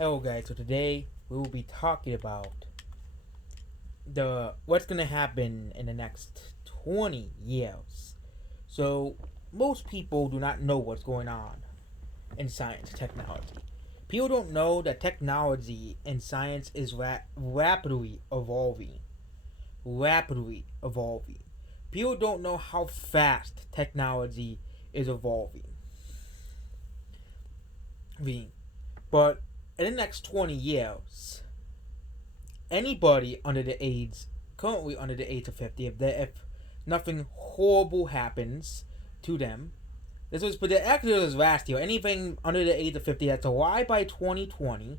Hello guys, so today we will be talking about the what's gonna happen in the next 20 years. So most people do not know what's going on in science and technology. People don't know that technology and science is rapidly evolving. Rapidly evolving. People don't know how fast technology is evolving. But in the next 20 years, anybody currently under the age of 50, if nothing horrible happens to them, actually this was last year. Anything under the age of 50 that's alive by 2020.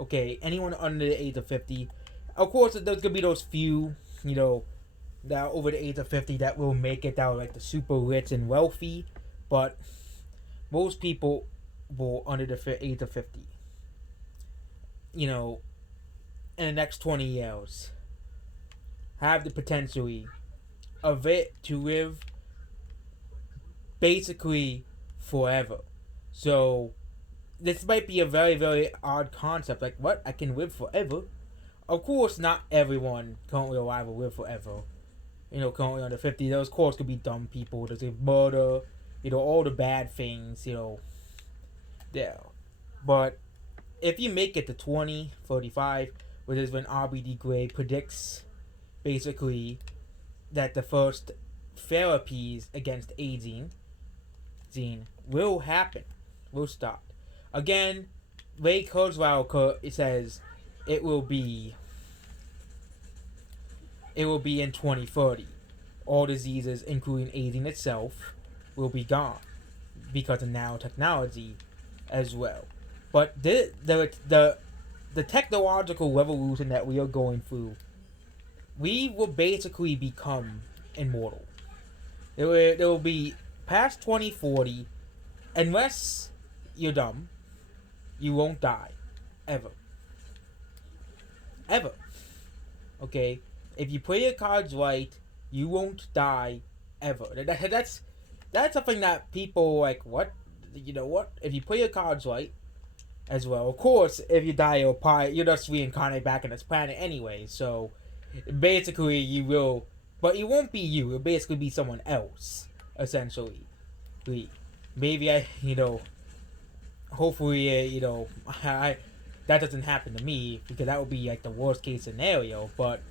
Okay, anyone under the age of 50. Of course, there's gonna be those few, that are over the age of 50 that will make it, that are like the super rich and wealthy. But most people will under the age of 50. In the next 20 years, have the potential of it to live basically forever. So this might be a very, very odd concept. Like, what? I can live forever? Of course, not everyone currently alive will live forever. Currently under 50, those, of course, could be dumb people. There's murder, all the bad things, there. But if you make it to 2035, which is when RBD Gray predicts basically that the first therapies against aging will happen, will start. Again, Ray Kurzweil says it will be in 2030. All diseases, including aging itself, will be gone because of nanotechnology as well. But the technological revolution that we are going through, we will basically become immortal. There will be past 2040, unless you're dumb, you won't die, ever. Ever. Okay, if you play your cards right, you won't die ever. That's something that people like. What? You know what? If you play your cards right, as well. Of course, if you die, you'll just reincarnate back in this planet anyway. So basically, you will, but it won't be you. It'll basically be someone else, essentially. Maybe hopefully, that doesn't happen to me because that would be like the worst case scenario. But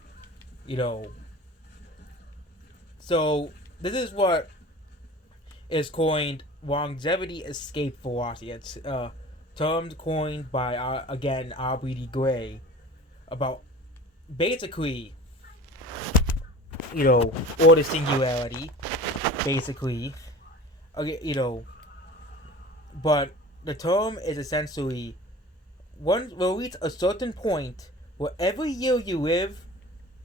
so this is what is coined longevity escape velocity. It's terms coined by again RBD Gray about basically or the singularity basically. Okay, but the term is essentially once we'll reach a certain point where every year you live,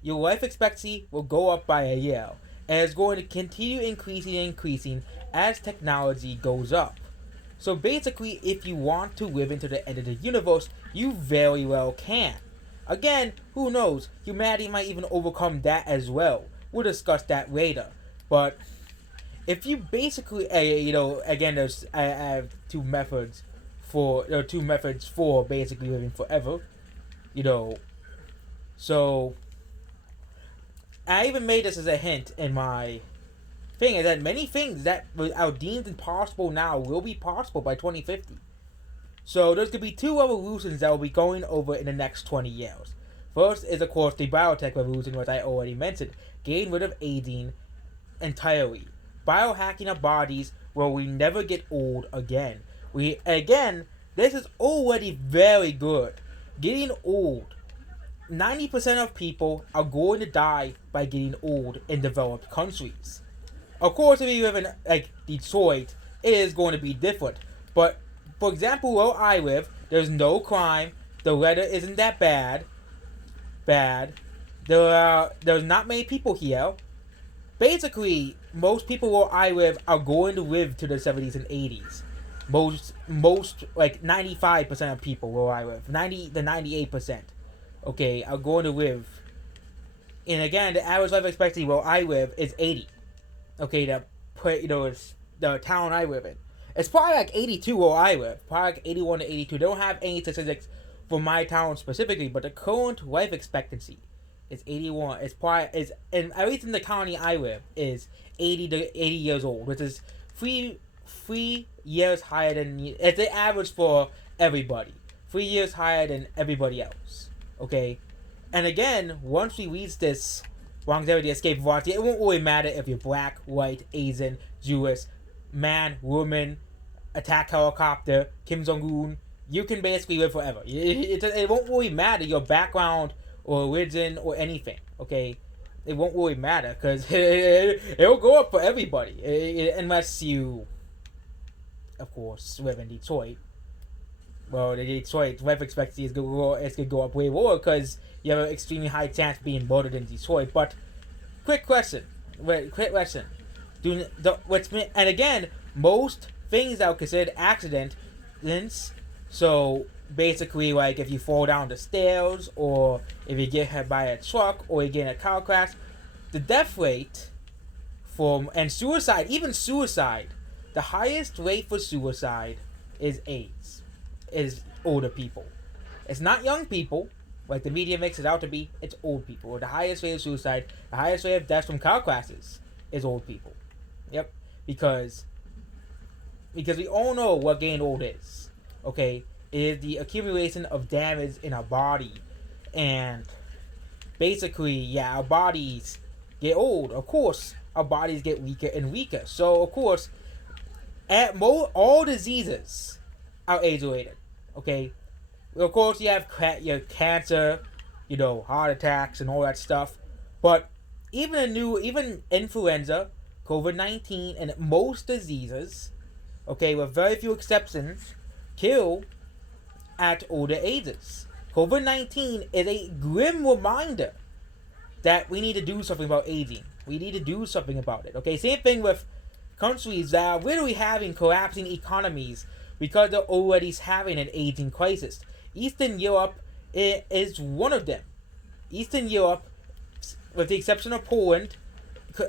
your life expectancy will go up by a year, and it's going to continue increasing as technology goes up. So basically, if you want to live into the end of the universe, you very well can. Again, who knows? Humanity might even overcome that as well. We'll discuss that later. But if you basically, again, I have two methods for basically living forever. So I even made this as a hint in my thing, is that many things that are deemed impossible now will be possible by 2050. So there's going to be two revolutions that will be going over in the next 20 years. First is, of course, the Biotech Revolution, which I already mentioned, getting rid of aging entirely. Biohacking our bodies where we never get old again. This is already very good. Getting old. 90% of people are going to die by getting old in developed countries. Of course, if you live in like Detroit, it is going to be different. But for example, where I live, there's no crime. The weather isn't that bad. There's not many people here. Basically, most people where I live are going to live to the 70s and 80s. Most like 95% of people where I live, 98%, okay, are going to live. And again, the average life expectancy where I live is 80. Okay, is the town I live in. It's probably like 82 where I live. Probably like 81 to 82. They don't have any statistics for my town specifically, but the current life expectancy is 81. It's probably is, and at least in the county I live, is 80 to 80 years old, which is three years higher than it's the average for everybody. 3 years higher than everybody else. Okay, and again, once we reach this longevity escape velocity, it won't really matter if you're black, white, Asian, Jewish, man, woman, attack helicopter, Kim Jong Un. You can basically live forever. It won't really matter your background or religion or anything. Okay, it won't really matter because it'll go up for everybody unless you, of course, live in Detroit. Well, the Detroit life expectancy is gonna go up way more because you have an extremely high chance of being murdered in Detroit. But quick question. And again, most things that are considered accidents. So basically, like if you fall down the stairs, or if you get hit by a truck, or you get in a car crash, the death rate and suicide, even suicide, the highest rate for suicide is AIDS. Is older people. It's not young people, like the media makes it out to be. It's old people. The highest rate of suicide, the highest rate of deaths from car crashes is old people. Yep, because we all know what getting old is. Okay, it is the accumulation of damage in our body, and basically, yeah, our bodies get old. Of course, our bodies get weaker and weaker. So, of course, all diseases are age-related. Okay, of course you have your cancer, heart attacks and all that stuff, but even influenza, COVID-19, and most diseases, okay, with very few exceptions, kill at older ages. COVID-19 is a grim reminder that we need to do something about aging. We need to do something about it. Okay, same thing with countries that are literally having collapsing economies because they're already having an aging crisis. Eastern Europe is one of them. Eastern Europe, with the exception of Poland,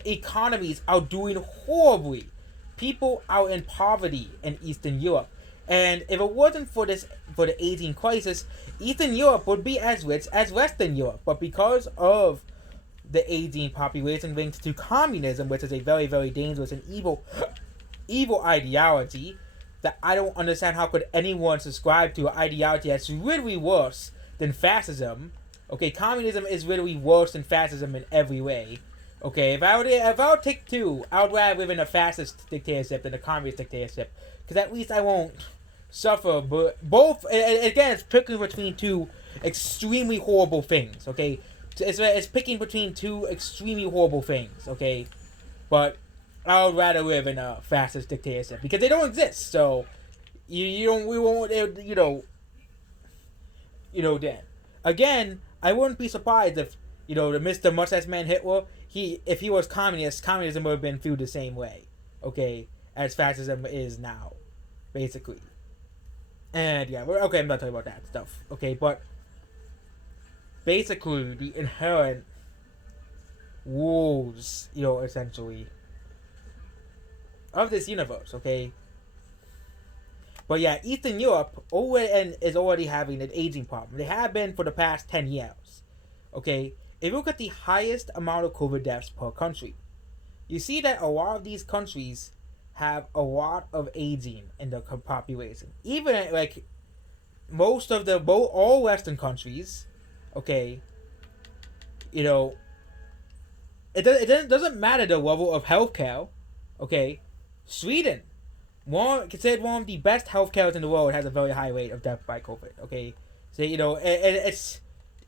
economies are doing horribly. People are in poverty in Eastern Europe. And if it wasn't for the aging crisis, Eastern Europe would be as rich as Western Europe. But because of the aging population linked to communism, which is a very, very dangerous and evil ideology, that I don't understand how could anyone subscribe to an ideology that's literally worse than fascism. Okay, communism is literally worse than fascism in every way. Okay, if I would take two, I would rather live in a fascist dictatorship than a communist dictatorship, because at least I won't suffer. But both, again, it's picking between two extremely horrible things. Okay, it's picking between two extremely horrible things. Okay, but I would rather live in a fascist dictatorship because they don't exist. So we won't then again, I wouldn't be surprised if the Mr. Mustache Man Hitler, if he was communist, communism would have been viewed the same way, okay, as fascism is now, basically. And yeah, okay, I'm not talking about that stuff, okay, but basically the inherent rules, essentially, of this universe, okay? But yeah, Eastern Europe is already having an aging problem. They have been for the past 10 years, okay? If you look at the highest amount of COVID deaths per country, you see that a lot of these countries have a lot of aging in the population. Even like all Western countries, okay, it doesn't matter the level of healthcare, okay. Sweden, considered one of the best healthcares in the world, has a very high rate of death by COVID. Okay, so it's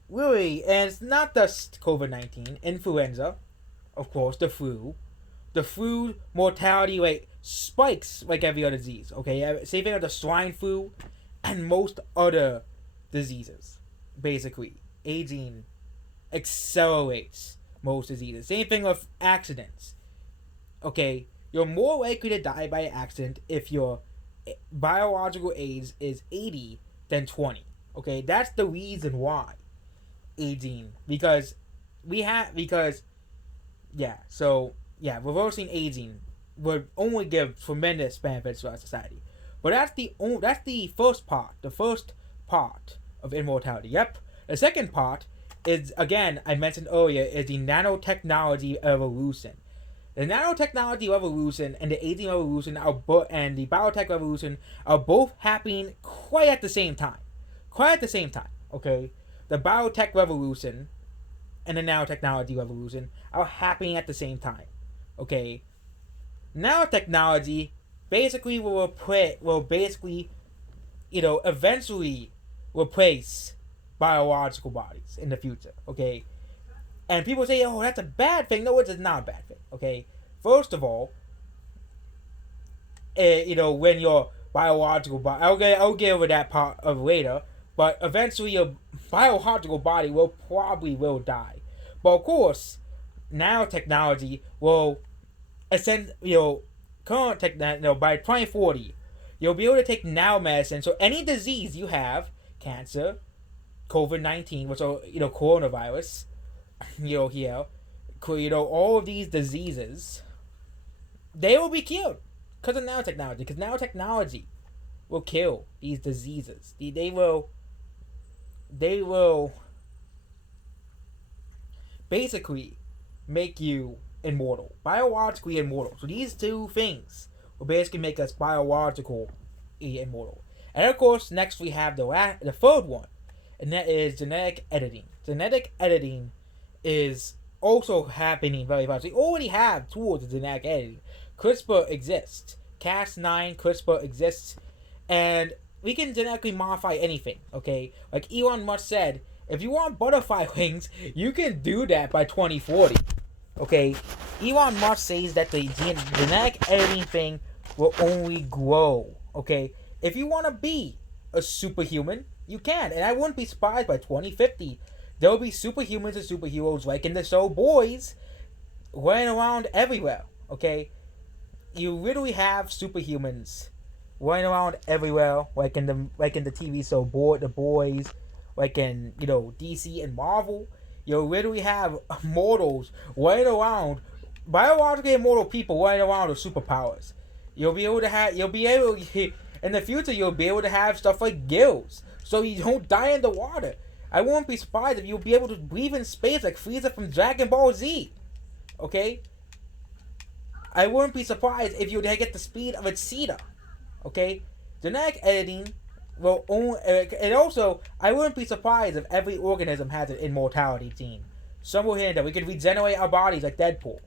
really, and it's not just COVID-19, influenza, of course, the flu mortality rate spikes like every other disease. Okay, same thing with the swine flu and most other diseases. Basically, aging accelerates most diseases. Same thing with accidents. Okay. You're more likely to die by accident if your biological age is 80 than 20. Okay, that's the reason why aging, reversing aging would only give tremendous benefits to our society. But that's the first part. The first part of immortality. Yep. The second part is, again, I mentioned earlier, is the nanotechnology evolution. The nanotechnology revolution and the aging revolution and the biotech revolution are both happening quite at the same time. Quite at the same time. Okay, the biotech revolution and the nanotechnology revolution are happening at the same time. Okay, nanotechnology basically will basically, eventually replace biological bodies in the future. Okay, and people say, "Oh, that's a bad thing." No, it's not a bad thing. Okay, first of all, when your biological body, I'll get over that part of later. But eventually, your biological body will die. But of course, nanotechnology will ascend. Current technology. By 2040, you'll be able to take nanomedicine. So any disease you have, cancer, COVID-19, which are coronavirus, here, all of these diseases, they will be cured because of nanotechnology. Because nanotechnology will kill these diseases. They will basically make you immortal, biologically immortal. So these two things will basically make us biologically immortal. And of course, next we have the third one, and that is genetic editing. Genetic editing is also happening very fast. We already have tools of genetic editing. CRISPR exists. Cas9 CRISPR exists, and we can genetically modify anything. Okay, like Elon Musk said, if you want butterfly wings, you can do that by 2040. Okay, Elon Musk says that the genetic editing thing will only grow. Okay, if you want to be a superhuman, you can, and I wouldn't be surprised by 2050 there will be superhumans and superheroes like in the show Boys, running around everywhere. Okay, you literally have superhumans running around everywhere, like in the TV show The Boys, like in DC and Marvel. You'll literally have mortals running around, biologically immortal people running around with superpowers. You'll be able in the future you'll be able to have stuff like gills, so you don't die in the water. I won't be surprised if you'll be able to breathe in space like Frieza from Dragon Ball Z. Okay? I wouldn't be surprised if you get the speed of a cheetah. Okay? Genetic editing will only, and also, I wouldn't be surprised if every organism has an immortality gene. Somewhere here that we could regenerate our bodies like Deadpool.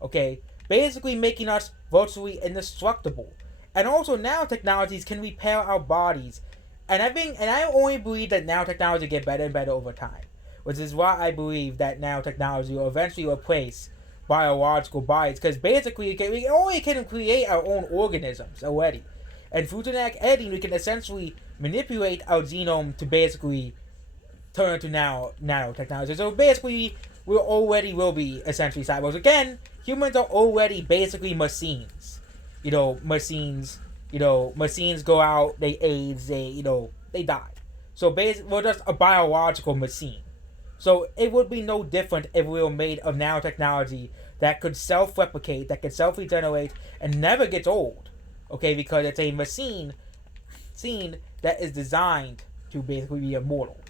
Okay? Basically making us virtually indestructible. And also nanotechnologies can repair our bodies. And I only believe that nanotechnology will get better and better over time. Which is why I believe that nanotechnology will eventually replace biological bodies. Because basically, we only can create our own organisms already. And through genetic editing, we can essentially manipulate our genome to basically turn into nanotechnology. So basically, we already will be essentially cyborgs. Again, humans are already basically machines. Machines go out, they age, they die. So basically, we're just a biological machine. So it would be no different if we were made of nanotechnology that could self-replicate, that could self-regenerate, and never gets old. Okay, because it's a machine that is designed to basically be immortal.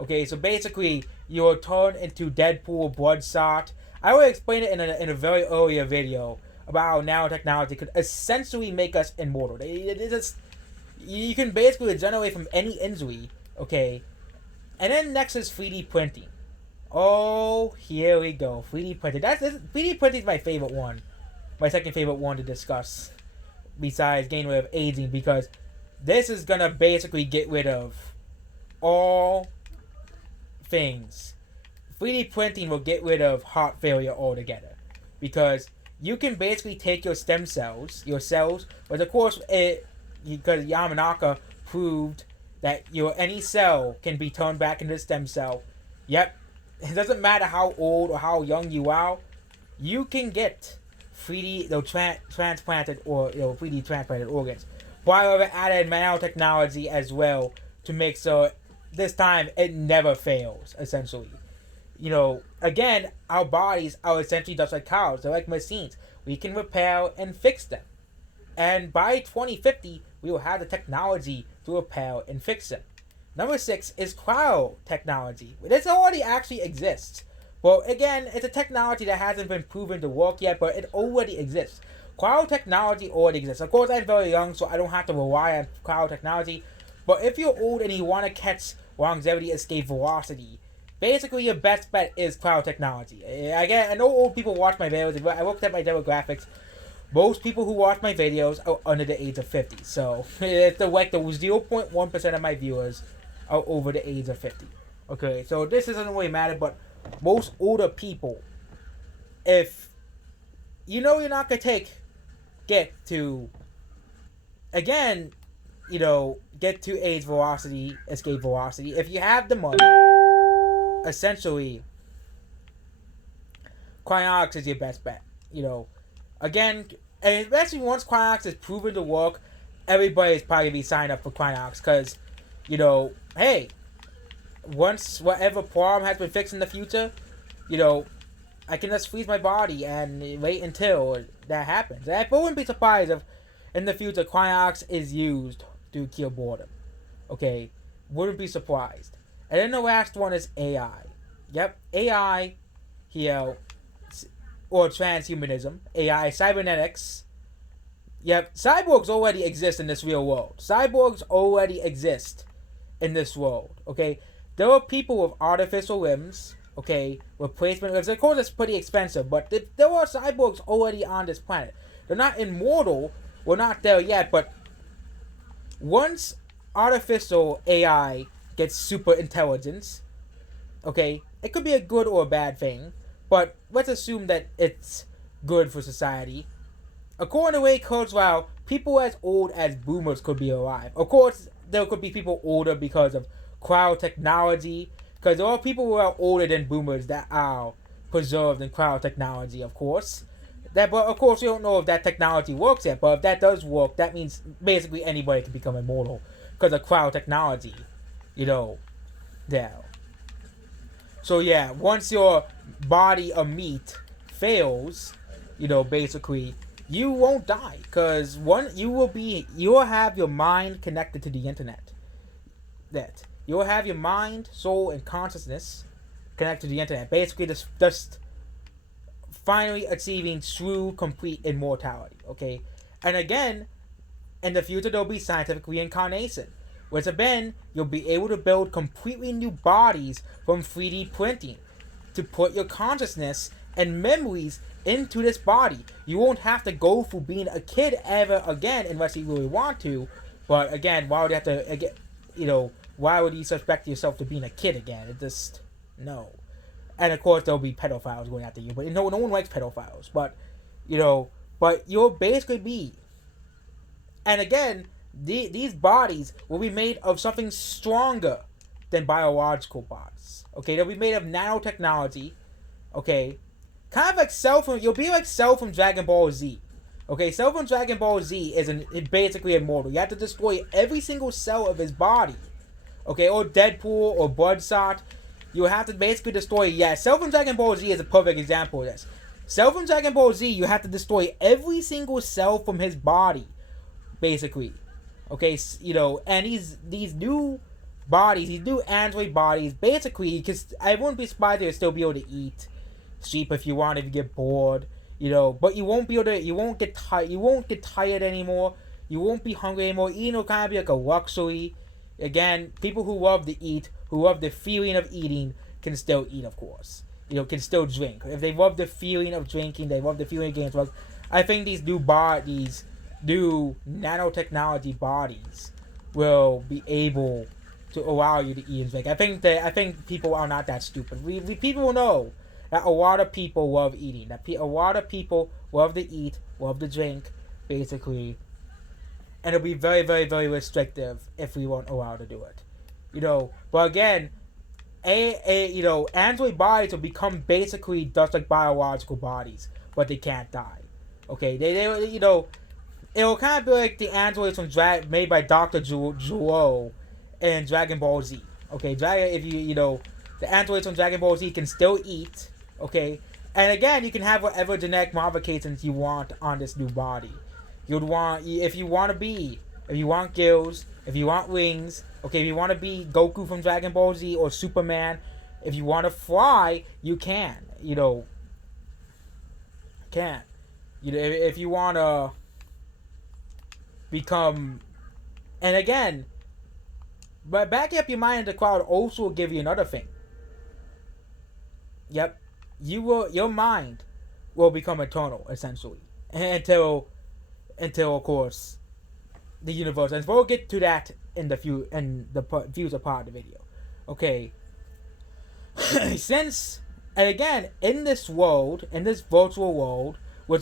Okay, so basically, you'll turn into Deadpool, Bloodshot. I will explain it in a very earlier video about how nanotechnology could essentially make us immortal. You can basically regenerate from any injury, okay? And then next is 3D printing. Oh, here we go. 3D printing. 3D printing is my favorite one. My second favorite one to discuss, besides getting rid of aging, because this is gonna basically get rid of all things. 3D printing will get rid of heart failure altogether, because you can basically take your stem cells, but of course, because Yamanaka proved that any cell can be turned back into a stem cell. Yep, it doesn't matter how old or how young you are, you can get 3D transplanted or 3D transplanted organs. While we added nanotechnology as well to make so this time it never fails. Essentially, again, our bodies are essentially just like cows. They're like machines. we can repair and fix them. And by 2050, we will have the technology to repair and fix them. Number 6 is cryo technology. This already actually exists. But again, it's a technology that hasn't been proven to work yet, but it already exists. Cryo technology already exists. Of course, I'm very young, so I don't have to rely on cryo technology. But if you're old and you want to catch longevity, escape, velocity, basically your best bet is cryo technology. Again, I know old people watch my videos. I looked at my demographics. Most people who watch my videos are under the age of 50. So, it's like the 0.1% of my viewers are over the age of 50. Okay, so this doesn't really matter, but most older people, if you know you're not going to get to age velocity, escape velocity, if you have the money, essentially, cryonics is your best bet. Again, and especially once cryonics is proven to work, everybody's probably going to be signed up for cryonics because, hey, once whatever problem has been fixed in the future, I can just freeze my body and wait until that happens. And I wouldn't be surprised if in the future cryonics is used to cure boredom. Okay, wouldn't be surprised. And then the last one is AI. Yep, AI here, or transhumanism, AI, cybernetics. Yep, cyborgs already exist in this real world. Cyborgs already exist in this world, okay? There are people with artificial limbs, okay, replacement limbs. Of course, it's pretty expensive, but there are cyborgs already on this planet. They're not immortal. We're not there yet, but once artificial AI gets super intelligence, okay, it could be a good or a bad thing, but let's assume that it's good for society. According to Ray Kurzweil, people as old as boomers could be alive. Of course, there could be people older because of cryo technology, because there are people who are older than boomers that are preserved in cryo technology, of course. But of course, we don't know if that technology works yet, but if that does work, that means basically anybody can become immortal because of cryo technology, there. So yeah, once your body of meat fails, basically, you won't die, because you will have your mind connected to the internet. You will have your mind, soul, and consciousness connected to the internet. Basically, just finally achieving true, complete immortality. Okay, and again, in the future there'll be scientific reincarnation, which then you'll be able to build completely new bodies from 3D printing to put your consciousness and memories into this body. You won't have to go through being a kid ever again unless you really want to. But again, why would you have to, why would you suspect yourself to being a kid again? It just, no. And of course there'll be pedophiles going after you, but no one likes pedophiles. But, but you'll basically be. And again, these bodies will be made of something stronger than biological bodies. Okay, they'll be made of nanotechnology. Okay, kind of like Cell from. You'll be like Cell from Dragon Ball Z. Okay, Cell from Dragon Ball Z is basically immortal. You have to destroy every single cell of his body. Okay, or Deadpool or Bloodshot. You have to basically destroy. Yeah, Cell from Dragon Ball Z is a perfect example of this. Cell from Dragon Ball Z, you have to destroy every single cell from his body, basically. Okay, and these new bodies, these new android bodies, basically, because I wouldn't be surprised to still be able to eat, sleep if you want, if you get bored, but you won't be able to, you won't get tired anymore, you won't be hungry anymore. Eating will kind of be like a luxury. Again, people who love to eat, who love the feeling of eating, can still eat, of course. Can still drink. If they love the feeling of drinking, they love the feeling of getting drunk. I think these new nanotechnology bodies will be able to allow you to eat and drink. I think people are not that stupid. People know that a lot of people love eating. That a lot of people love to eat, love to drink, basically. And it'll be very, very, very restrictive if we won't allow to do it. But again, android bodies will become basically just like biological bodies, but they can't die. Okay, it'll kind of be like the androids from made by Dr. Zhuo in Dragon Ball Z. Okay, the androids from Dragon Ball Z can still eat. Okay, And again, you can have whatever genetic modifications you want on this new body. You'd want, if you want to be, if you want gills, if you want wings, okay, if you want to be Goku from Dragon Ball Z or Superman, if you want to fly, you can. You know, can. You know, if you want to become, and again, but backing up your mind in the cloud also will give you another thing. Yep, your mind will become eternal essentially until of course the universe ends. But we'll get to that in the future part of the video. Okay. Since, and again, in this world, in this virtual world, we'll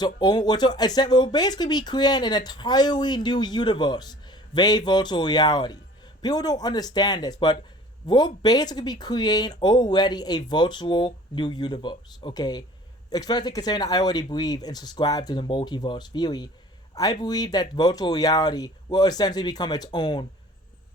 basically be creating an entirely new universe, very virtual reality. People don't understand this, but we'll basically be creating already a virtual new universe, okay? Especially considering I already believe and subscribe to the multiverse theory. I believe that virtual reality will essentially become its own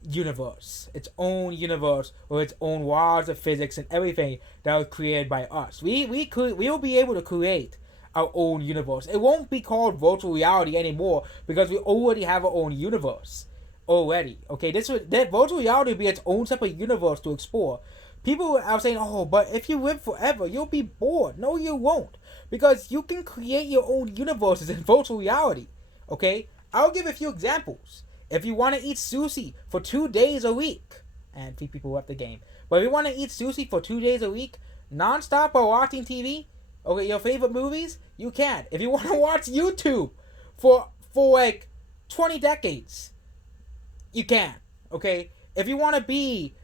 universe with its own laws of physics and everything that was created by us. We will be able to create our own universe. It won't be called virtual reality anymore because we already have our own universe already. Okay, that virtual reality will be its own separate universe to explore. People are saying, "Oh, but if you live forever, you'll be bored." No, you won't, because you can create your own universes in virtual reality. Okay, I'll give a few examples. If you want to eat sushi for 2 days a week, and 3 people left the game, but if you want to eat sushi for 2 days a week, non-stop while watching TV, okay, your favorite movies, you can. If you want to watch YouTube for like 20 decades, you can. Okay, if you want to meet,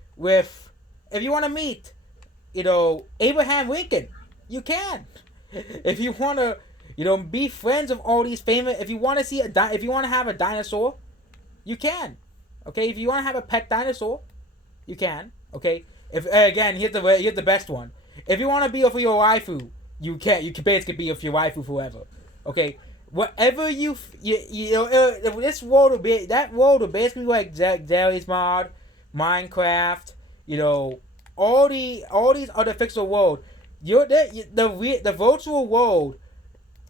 Abraham Lincoln, you can. If you want to, be friends of all these famous, if you want to have a dinosaur, you can. Okay, if you want to have a pet dinosaur, you can. Okay, if again, here's the best one. If you want to be with your waifu, you can. You can basically be with your waifu forever. Okay, whatever this world will be. That world will basically be like Jerry's Mod, Minecraft. All these other fictional world. The virtual world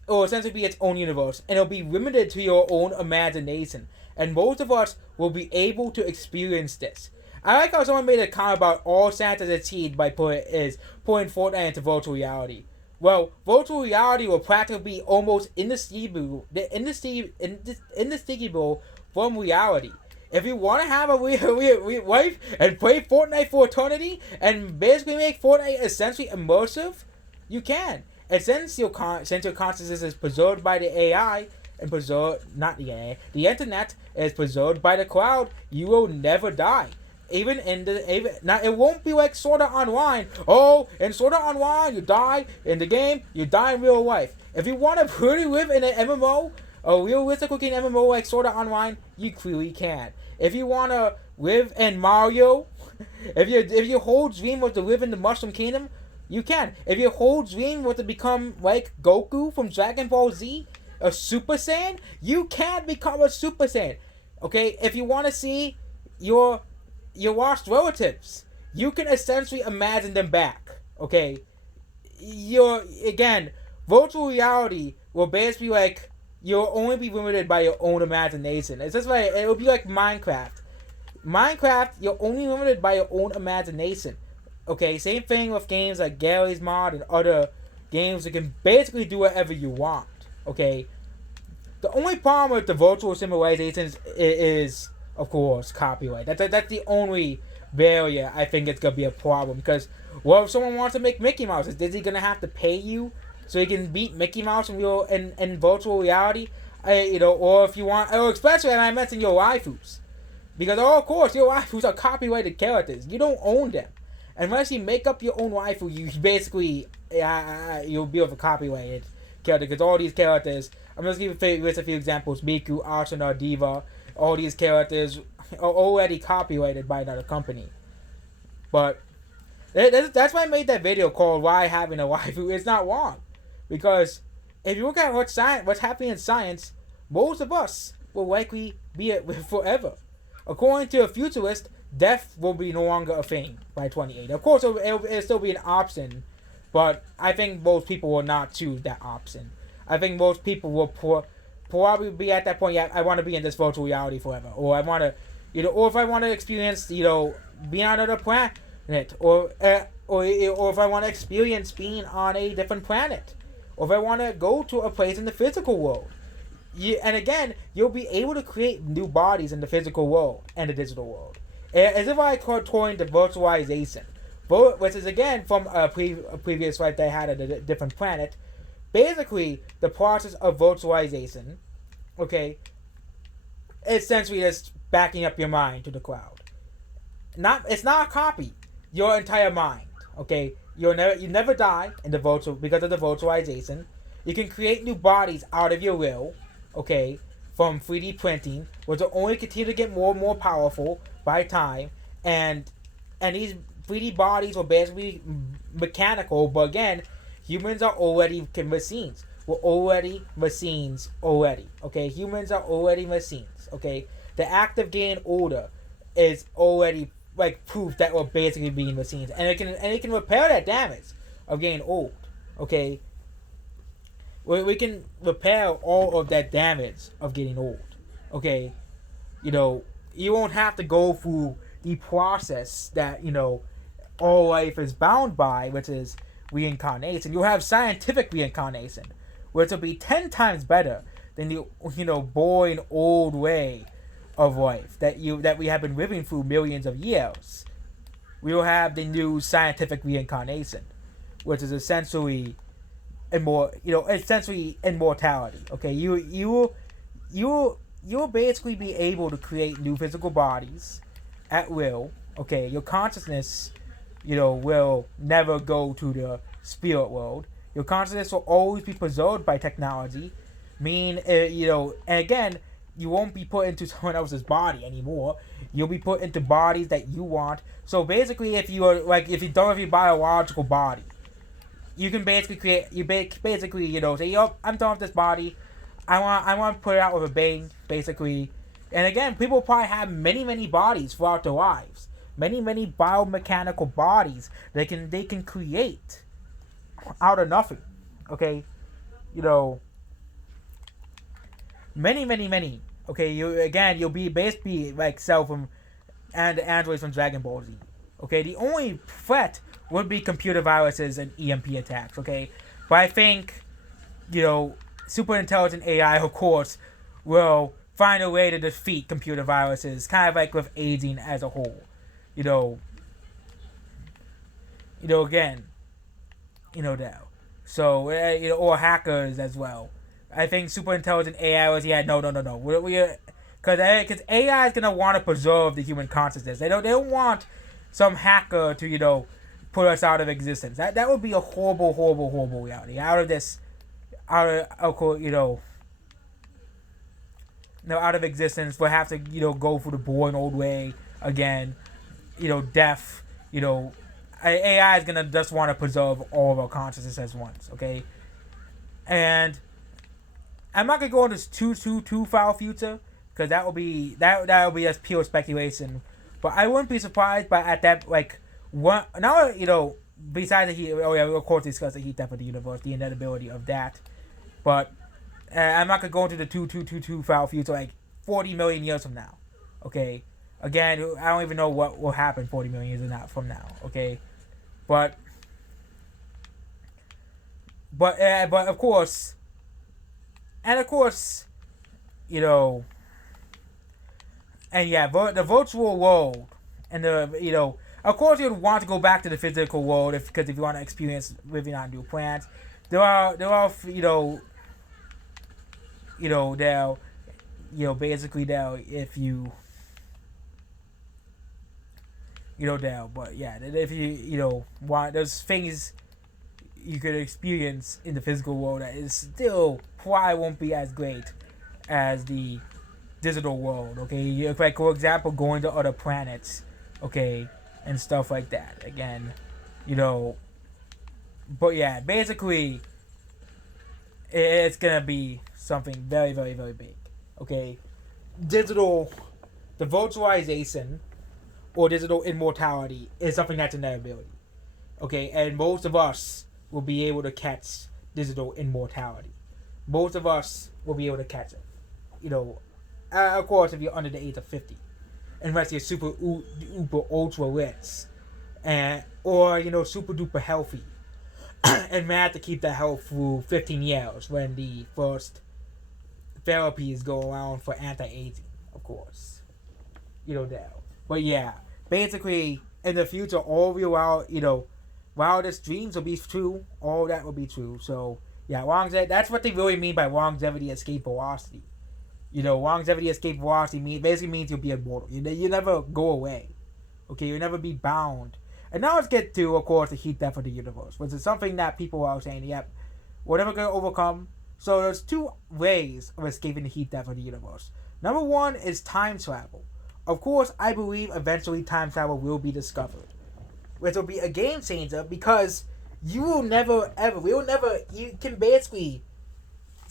will essentially be its own universe, and it'll be limited to your own imagination. And most of us will be able to experience this. I like how someone made a comment about all science has achieved by putting Fortnite into virtual reality. Well, virtual reality will practically be almost indistinguishable from reality. If you want to have a real life and play Fortnite for eternity and basically make Fortnite essentially immersive, you can. And since your consciousness is preserved by the AI, and the internet is preserved by the cloud, you will never die. Now it won't be like Sword Art Online. Oh, in Sword Art Online you die in the game, you die in real life. If you want to really live in an MMO, a realistic looking MMO like Sword Art Online, you clearly can. If you want to live in Mario, if your whole dream was to live in the Mushroom Kingdom, you can. If your whole dream was to become like Goku from Dragon Ball Z, a Super Saiyan, you can become a Super Saiyan. Okay, if you want to see your lost relatives, you can essentially imagine them back. Okay, virtual reality will basically like you'll only be limited by your own imagination. It's just like it will be like Minecraft. Minecraft, you're only limited by your own imagination. Okay, same thing with games like Garry's Mod and other games that can basically do whatever you want. Okay, the only problem with the virtual simulations is of course copyright. That's the only barrier I think it's gonna be a problem, because if someone wants to make Mickey Mouse, is Disney gonna have to pay you so you can beat Mickey Mouse in virtual reality? Or if you want, especially when I mentioned your waifus, because of course your waifus are copyrighted characters. You don't own them unless you make up your own waifu. You basically you'll be with a copyrighted character, because all these characters, I'm just giving a few examples: Miku, Asuna, Diva. All these characters are already copyrighted by another company. But that's why I made that video called "Why Having a Waifu Is Not Wrong," because if you look at what's happening in science, most of us will likely be it forever. According to a futurist, death will be no longer a thing by 2080. Of course, it'll still be an option But I think most people will not choose that option. I think most people will probably be at that point. Yeah, I want to be in this virtual reality forever, or I want to, or if I want to experience, being on another planet, or if I want to experience being on a different planet, or if I want to go to a place in the physical world. And again, you'll be able to create new bodies in the physical world and the digital world. As if I coined the virtualization, which is again from a previous life that I had at a different planet. Basically, the process of virtualization, okay, is essentially just backing up your mind to the cloud. It's not a copy. Your entire mind, okay. You never die in the virtual because of the virtualization. You can create new bodies out of your will, okay, from 3D printing, which will only continue to get more and more powerful by time, and these 3D bodies will basically be mechanical, but again, humans are already machines. We're already machines already, okay? Humans are already machines, okay? The act of getting older is already, like, proof that we're basically being machines, and it can repair that damage of getting old, okay? We can repair all of that damage of getting old. Okay, you won't have to go through the process that all life is bound by, which is reincarnation. You'll have scientific reincarnation, which will be 10 times better than the boring old way of life that we have been living through millions of years. We will have the new scientific reincarnation, which is essentially essentially immortality. Okay, you'll basically be able to create new physical bodies at will. Okay, your consciousness, will never go to the spirit world. Your consciousness will always be preserved by technology. And again, you won't be put into someone else's body anymore. You'll be put into bodies that you want. So basically, if you don't have your biological body, you can basically say, I'm done with this body. I want to put it out with a bang, basically. And again, people probably have many bodies throughout their lives. Many biomechanical bodies they can create out of nothing. Okay, many. Okay, you'll be basically like Cell and the androids from Dragon Ball Z. Okay, the only threat would be computer viruses and EMP attacks, okay? But I think, super intelligent AI, of course, will find a way to defeat computer viruses, kind of like with aging as a whole. Again, that. So, or hackers as well. I think super intelligent AI was, no. Because AI is going to want to preserve the human consciousness. They don't want some hacker to, put us out of existence. That would be a horrible reality. Out of existence, we'll have to, go through the boring old way again. Death. AI is gonna just want to preserve all of our consciousness at once. Okay, and I'm not gonna go into too far future because that will be just pure speculation. But I wouldn't be surprised by at that one now besides the heat. Oh yeah, we'll of course discuss the heat death of the universe, the inevitability of that. But I'm not gonna go into the too far future 40 million years from now. Okay, again, I don't even know what will happen 40 million years from now. Okay, but of course, and and yeah, the virtual world and of course you'd want to go back to the physical world because if you want to experience living on new planets, there are basically they'll if you but yeah, if you want, there's things you could experience in the physical world that is still probably won't be as great as the digital world. Okay, for example, going to other planets, okay, and stuff like that. Again, but yeah, basically, it's gonna be something very big. Okay, the virtualization or digital immortality is something that's an inevitability. Okay, and most of us will be able to catch digital immortality. Most of us will be able to catch it. You know, of course, if you're under the age of 50, unless you're super uber ultra rich, and or super duper healthy, and manage to keep that health through 15 years when the first therapies go around for anti-aging, of course. That. But yeah, basically, in the future, all your wildest dreams will be true. All that will be true. So yeah, longevity. That's what they really mean by longevity escape velocity. Longevity escape velocity basically means you'll be immortal. You never go away. Okay, you'll never be bound. And now let's get to, of course, the heat death of the universe, which is something that people are saying, yep, we're never going to overcome. So there's two ways of escaping the heat death of the universe. Number one is time travel. Of course, I believe eventually time travel will be discovered, which will be a game changer because you can basically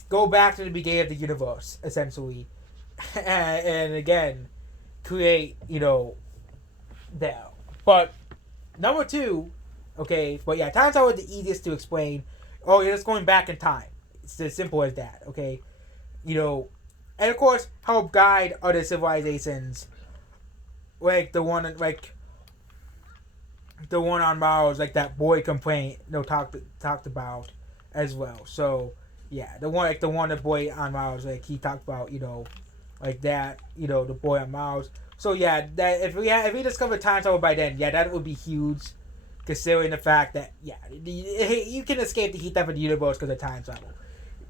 go back to the beginning of the universe, essentially, and again, create, there. But number two, okay, but yeah, time travel is the easiest to explain. Oh, you're just going back in time. It's as simple as that, okay? And of course, help guide other civilizations, like the one on Mars, like that boy complaint, talked about as well. So yeah, the one the boy on Mars, like he talked about, like that, the boy on Mars. So yeah, that if we discover time travel by then, yeah, that would be huge, considering the fact that you can escape the heat death of the universe because of time travel.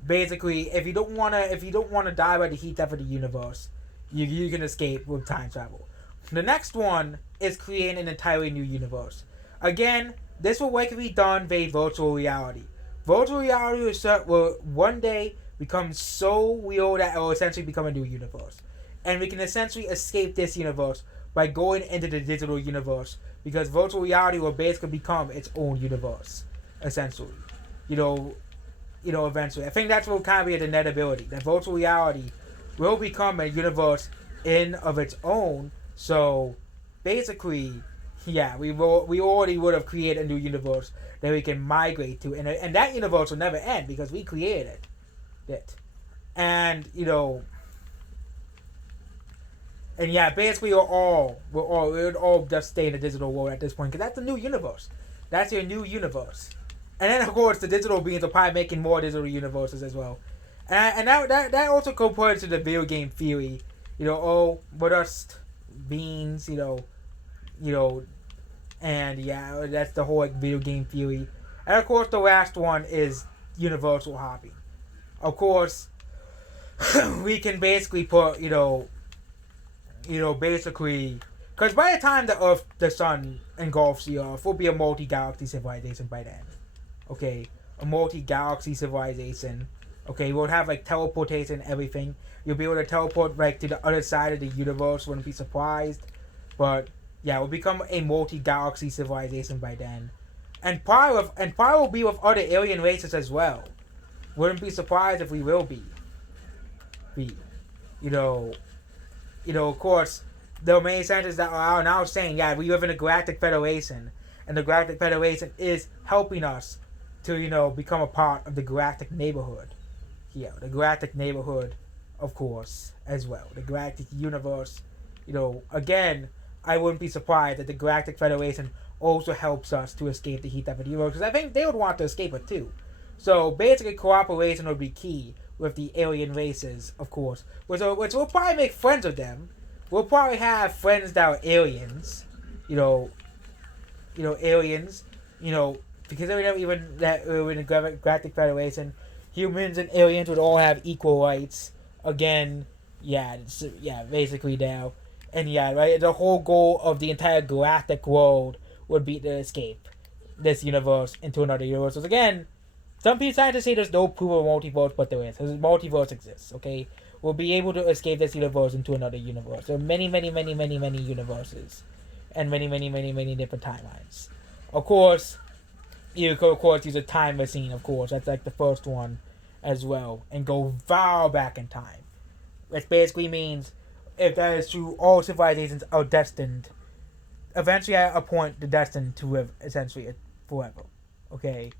Basically, if you don't wanna die by the heat death of the universe, you can escape with time travel. The next one is creating an entirely new universe. Again, this will likely be done via virtual reality. Virtual reality will one day become so real that it will essentially become a new universe. And we can essentially escape this universe by going into the digital universe, because virtual reality will basically become its own universe, essentially. Eventually. I think that's what will kind of be the inevitability. That virtual reality will become a universe in of its own. So, basically, yeah, we already would have created a new universe that we can migrate to, and that universe will never end because we created it. And and yeah, basically we'll all just stay in the digital world at this point because that's a new universe. That's your new universe. And then of course the digital beings are probably making more digital universes as well. And that also compares to the video game theory. We're just beings, and yeah, that's the whole video game theory. And of course the last one is universal hopping. Of course, we can basically put, basically, because by the time the sun engulfs the Earth, we'll be a multi-galaxy civilization by then. Okay, a multi-galaxy civilization. Okay, we'll have like teleportation and everything. You'll be able to teleport like to the other side of the universe. Wouldn't be surprised, but yeah, we'll become a multi-galaxy civilization by then, and probably will be with other alien races as well. Wouldn't be surprised if we will be. Of course, the main scientists that are now saying, yeah, we live in a Galactic Federation, and the Galactic Federation is helping us to, become a part of the Galactic Neighborhood. Yeah, the Galactic Neighborhood, of course, as well. The Galactic Universe, again, I wouldn't be surprised that the Galactic Federation also helps us to escape the heat death of the universe, because I think they would want to escape it too. So basically, cooperation would be key with the alien races, of course, which will probably make friends with them. We'll probably have friends that are aliens, aliens, because we never even that in the Galactic Federation, humans and aliens would all have equal rights. Again, basically now, and yeah, right. The whole goal of the entire galactic world would be to escape this universe into another universe. So again, some people scientists say there's no proof of multiverse, but there is. Multiverse exists, okay? We'll be able to escape this universe into another universe. There are many, many, many, many, many universes. And many, many, many, many different timelines. Of course, you could, of course, use a time machine, of course. That's like the first one as well. And go far back in time. Which basically means, if that is true, all civilizations are destined. Eventually, at a point, they're destined to live, essentially, forever. Okay?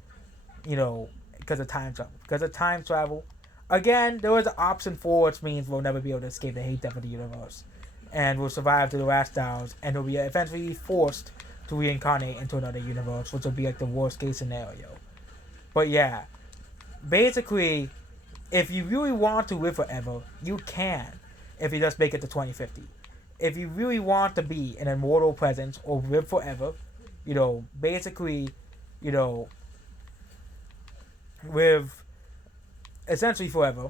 because of time travel. Because of time travel, again, there was an option for which means we'll never be able to escape the hate death of the universe, and we'll survive through the last styles, and we'll be eventually forced to reincarnate into another universe, which will be like the worst case scenario. But yeah, basically, if you really want to live forever, you can. If you just make it to 2050. If you really want to be an immortal presence or live forever, basically, live essentially forever,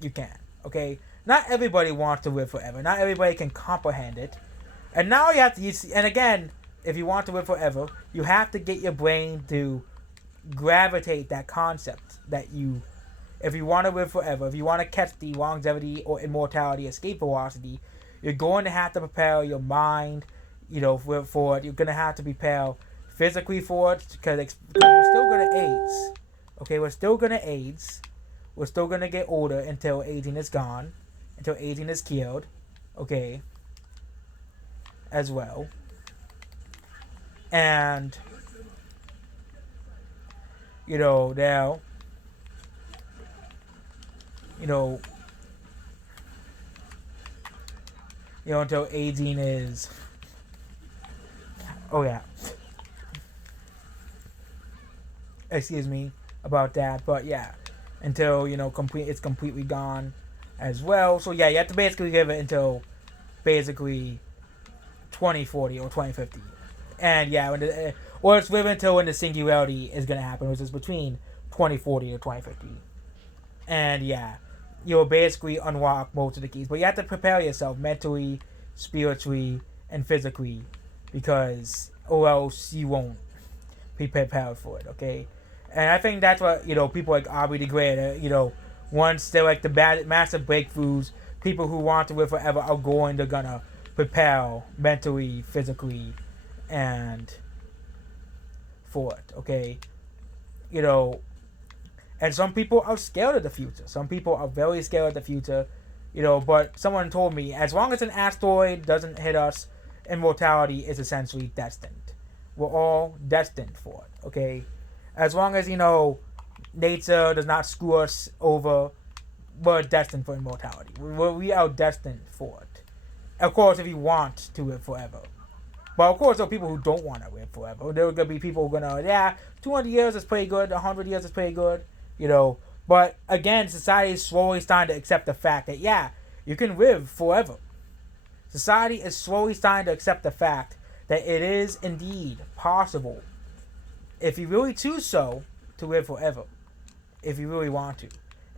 you can. Okay? Not everybody wants to live forever. Not everybody can comprehend it. And now you have to, and again, if you want to live forever, you have to get your brain to gravitate that concept that if you want to live forever, if you want to catch the longevity or immortality escape velocity, you're going to have to prepare your mind, for it. You're going to have to prepare physically for it because we're still going to age. Okay, we're still going to age. We're still going to get older until aging is gone, until aging is killed. Okay, as well. And, now, until aging is, oh yeah, excuse me about that, but yeah, until, it's completely gone as well. So yeah, you have to basically give it until basically 2040 or 2050. And yeah, or it's live until when the singularity is going to happen, which is between 2040 or 2050. And yeah, you'll basically unlock most of the keys. But you have to prepare yourself mentally, spiritually, and physically, because or else you won't be prepared for it, okay? And I think that's what, people like Aubrey the Great, once they're like the massive breakthroughs, people who want to live forever are they're gonna prepare mentally, physically, and for it, okay? And some people are scared of the future. Some people are very scared of the future, but someone told me, as long as an asteroid doesn't hit us, immortality is essentially destined. We're all destined for it, okay? As long as, nature does not screw us over, we're destined for immortality. We are destined for it. Of course, if you want to live forever. But of course, there are people who don't want to live forever. There are going to be people who are going to, 200 years is pretty good, 100 years is pretty good, But again, society is slowly starting to accept the fact that, you can live forever. Society is slowly starting to accept the fact that it is indeed possible, if you really choose so, to live forever. If you really want to.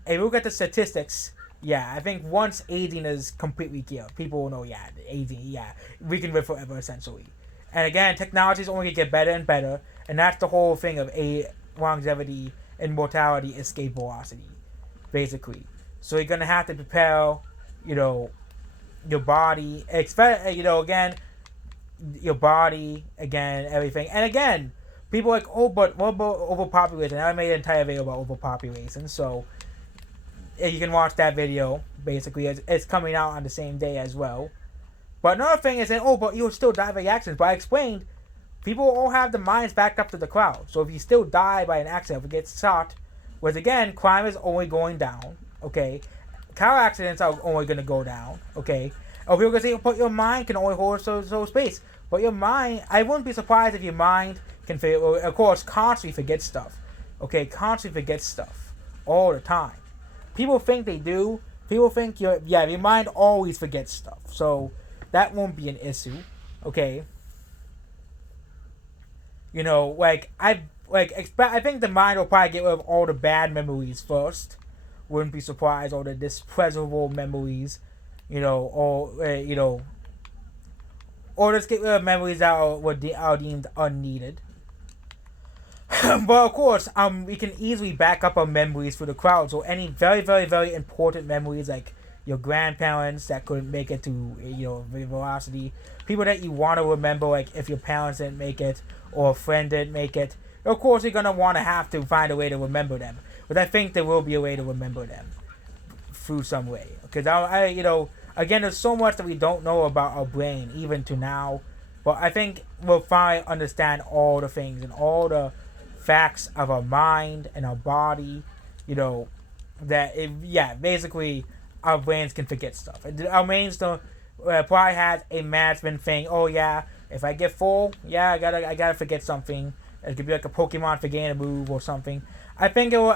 And if you look at the statistics, I think once aging is completely killed, people will know, aging, we can live forever, essentially. And again, technology is only going to get better and better, and that's the whole thing of longevity and mortality escape velocity, basically. So you're going to have to prepare, your body, again, your body, again, everything. And again, people are like, but what about overpopulation? I made an entire video about overpopulation, so you can watch that video, basically. It's coming out on the same day as well. But another thing is saying, but you'll still die by accidents. But I explained, people all have the minds backed up to the crowd. So if you still die by an accident, if you get shot, which again, crime is only going down, okay? Car accidents are only going to go down, okay? Or people are going to say, but your mind can only hold so space. But your mind, I wouldn't be surprised if your mind can, of course, constantly forget stuff. Okay, constantly forget stuff all the time. People think they do. People think your mind always forgets stuff. So that won't be an issue. Okay. I think the mind will probably get rid of all the bad memories first. Wouldn't be surprised, all the despreciable memories, or just get rid of memories that are deemed unneeded. But of course, we can easily back up our memories for the crowd. So any very, very, very important memories, like your grandparents that couldn't make it to, velocity, people that you want to remember, like if your parents didn't make it or a friend didn't make it, of course you're gonna have to find a way to remember them. But I think there will be a way to remember them through some way. Because again, there's so much that we don't know about our brain even to now. But I think we'll finally understand all the things and all the facts of our mind and our body, you know, that it, yeah, basically our brains can forget stuff. Our brains don't probably has a management thing. Oh yeah, if I get full, yeah, I gotta forget something. It could be like a Pokemon forgetting a move or something. I think it will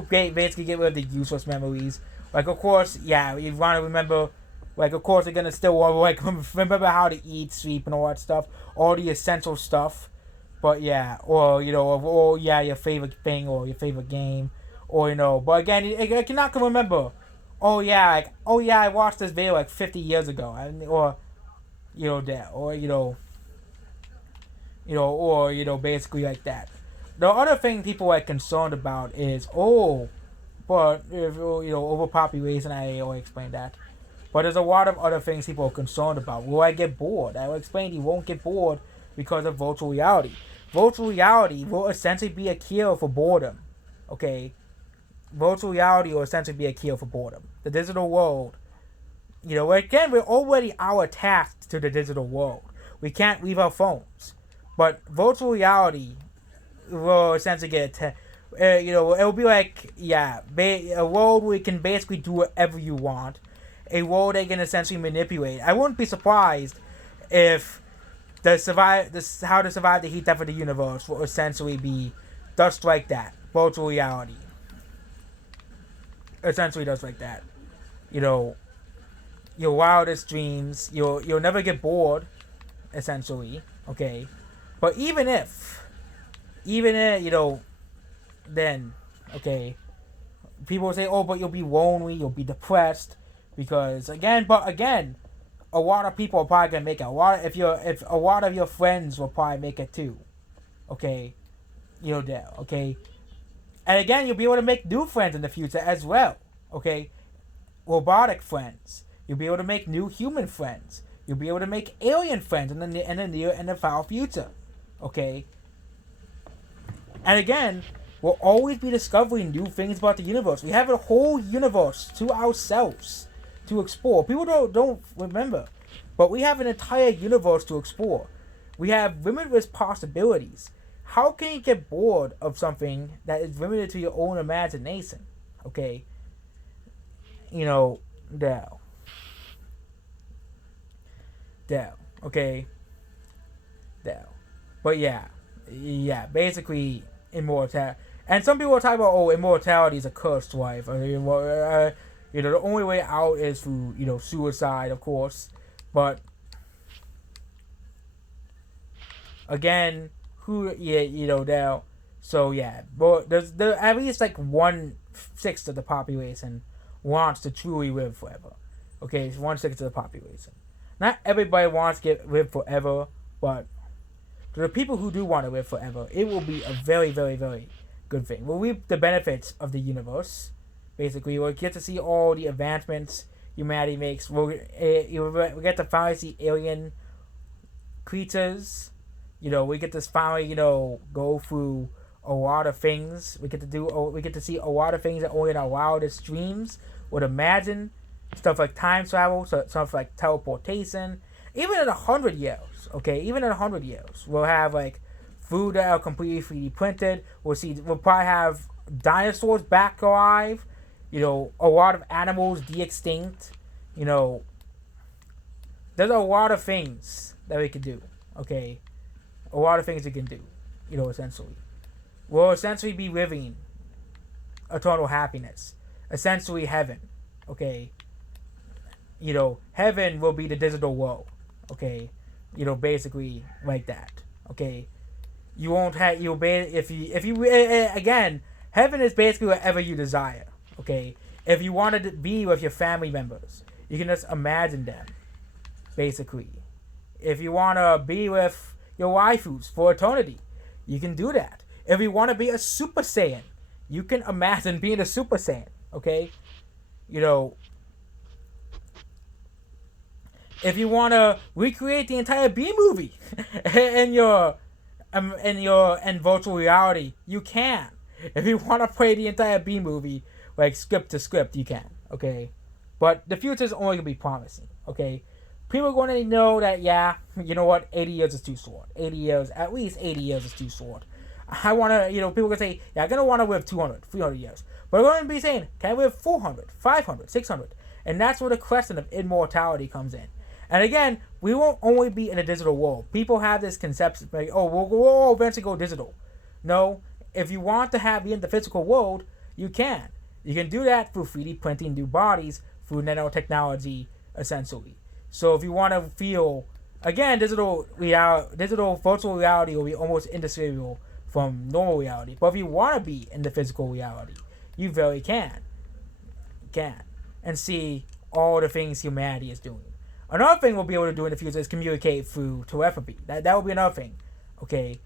basically get rid of the useless memories. Like of course, yeah, you want to remember. Like of course, you're gonna still like remember how to eat, sleep, and all that stuff, all the essential stuff. But yeah, or or yeah, your favorite thing or your favorite game, or But again, you're not gonna remember. Oh yeah, I watched this video like 50 years ago, or that, or or basically like that. The other thing people are concerned about is but if overpopulation. I already explained that. But there's a lot of other things people are concerned about. Will I get bored? I will explain you won't get bored because of virtual reality. Virtual reality will essentially be a cure for boredom. Okay? Virtual reality will essentially be a cure for boredom. The digital world. Again, we're already attached to the digital world. We can't leave our phones. But virtual reality will essentially get it'll be like, a world where you can basically do whatever you want. A world they can essentially manipulate. I wouldn't be surprised if how to survive the heat death of the universe will essentially be just like that. Virtual reality. Essentially just like that. Your wildest dreams, you'll never get bored, essentially. Okay. But even if, then, okay, people will say, oh, but you'll be lonely, you'll be depressed, because again, a lot of people are probably gonna make it. If a lot of your friends will probably make it too, okay, okay, and again, you'll be able to make new friends in the future as well, okay, robotic friends. You'll be able to make new human friends. You'll be able to make alien friends in the near and the far future, okay. And again, we'll always be discovering new things about the universe. We have a whole universe to ourselves to explore. People don't remember, but we have an entire universe to explore. We have limitless possibilities. How can you get bored of something that is limited to your own imagination? Okay, now, okay, but basically immortality. And some people are talking about, immortality is a cursed life. The only way out is through, suicide, of course. But again, but there's at least like 1/6 of the population wants to truly live forever. Okay, it's 1/6 of the population. Not everybody wants to live forever, but to the people who do want to live forever, it will be a very, very, very good thing. We'll reap the benefits of the universe. Basically, we'll get to see all the advancements humanity makes. We'll get to finally see alien creatures. We get to finally, go through a lot of things. We get to see a lot of things that only in our wildest dreams would imagine. Stuff like time travel, stuff like teleportation. Even in 100 years, okay? Even in 100 years, we'll have like food that are completely 3D printed. We'll probably have dinosaurs back alive. A lot of animals de-extinct. There's a lot of things that we can do. Okay, a lot of things we can do. Essentially, we'll essentially be living eternal happiness. Essentially, heaven. Okay. Heaven will be the digital world. Okay, basically like that. Okay, you won't have if you again, heaven is basically whatever you desire. Okay, if you wanted to be with your family members, you can just imagine them. Basically, if you want to be with your waifus for eternity, you can do that. If you want to be a Super Saiyan, you can imagine being a Super Saiyan. Okay, if you want to recreate the entire B movie in virtual reality, you can. If you want to play the entire B movie like script to script, you can. Okay, but the future is only gonna be promising. Okay, people are going to know that 80 years is too short. At least 80 years is too short. I want to, people can say, yeah, I'm going to want to live 200, 300 years. But I'm going to be saying, can I live 400, 500, 600? And that's where the question of immortality comes in. And again, we won't only be in a digital world. People have this conception like, oh, we'll all eventually go digital. No, if you want to be in the physical world, you can. You can do that through 3D printing new bodies, through nanotechnology, essentially. So if you want to feel, again, digital virtual reality will be almost indistinguishable from normal reality. But if you want to be in the physical reality, you very can. And see all the things humanity is doing. Another thing we'll be able to do in the future is communicate through telepathy. That will be another thing. Okay?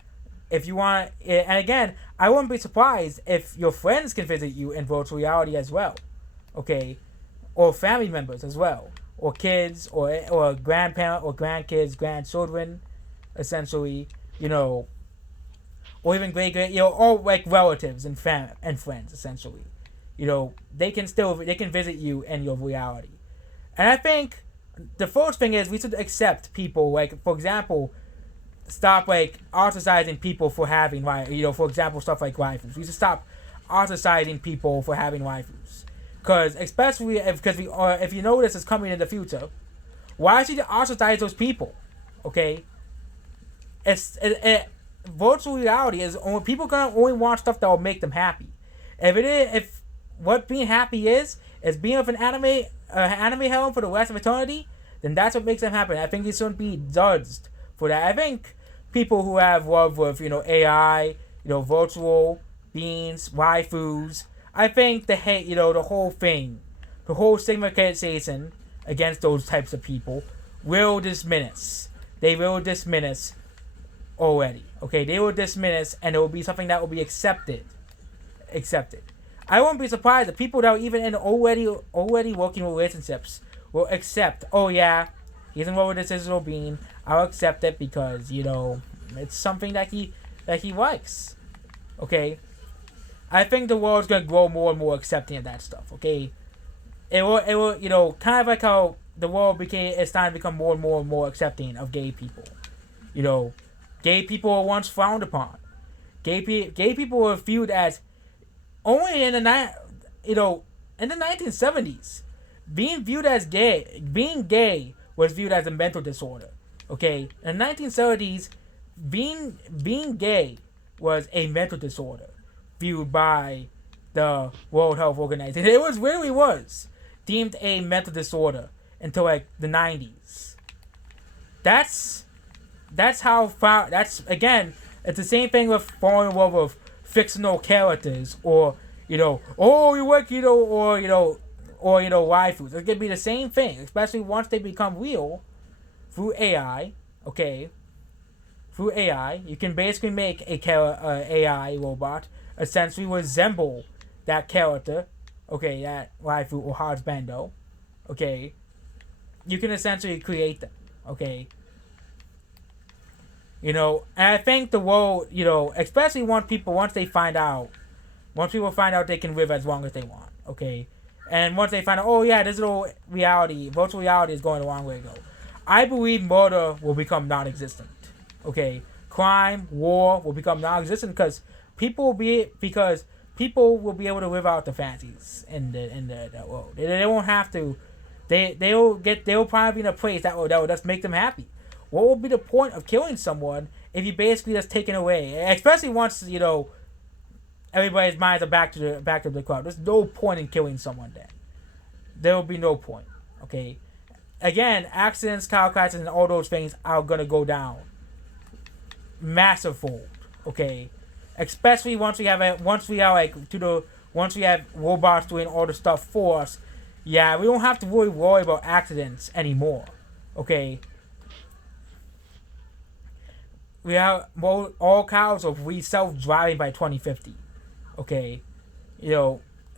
If you want, and again, I wouldn't be surprised if your friends can visit you in virtual reality as well. Okay? Or family members as well. Or kids, or grandparents, or grandkids, grandchildren, essentially, or even all like relatives and friends, essentially. They can visit you in your reality. And I think the first thing is we should accept people, like, for example, stop, like, ostracizing people for having, for example, stuff like waifus. We should stop ostracizing people for having waifus. Because, especially if you know this is coming in the future, why should you ostracize those people? Okay? Virtual reality is only, people gonna only want stuff that will make them happy. If what being happy is being with an anime heroine for the rest of eternity, then that's what makes them happy. I think they shouldn't be judged for that. I think people who have love with, AI, virtual beings, waifus, I think the hate, the whole thing, the whole stigmatization against those types of people will diminish. They will diminish already. Okay, they will diminish, and it will be something that will be accepted. I won't be surprised if people that are even in already working relationships will accept, oh yeah, he's in love with this digital being, I'll accept it because, it's something that he likes. Okay? I think the world's gonna grow more and more accepting of that stuff, okay? It will, kind of like how the world is starting to become more and more and more accepting of gay people. Gay people were once frowned upon. Gay people were viewed as only in the 1970s, being gay was viewed as a mental disorder. Okay, in the 1970s, being gay was a mental disorder, viewed by the World Health Organization. It really was deemed a mental disorder until like the 90s. That's how far. That's, again, it's the same thing with falling in love with fictional characters, or waifus. It's gonna be the same thing, especially once they become real through AI. Okay, through AI, you can basically make a AI robot essentially resemble that character. Okay, that waifu or husbando. Okay, you can essentially create them. Okay. And I think the world, especially once people find out they can live as long as they want, okay? And once they find out, oh yeah, virtual reality is going the wrong way to go. I believe murder will become non-existent, okay? Crime, war will become non-existent because people will be able to live out their fantasies in the world. They won't have to. They'll probably be in a place that will just make them happy. What will be the point of killing someone if you basically just taken away? Especially once, everybody's minds are back to the crowd. There's no point in killing someone then. There will be no point. Okay? Again, accidents, car crashes, and all those things are gonna go down massive fold. Okay? Especially once we have robots doing all the stuff for us. Yeah, we don't have to really worry about accidents anymore. Okay? We have all cars will be self-driving by 2050. Okay?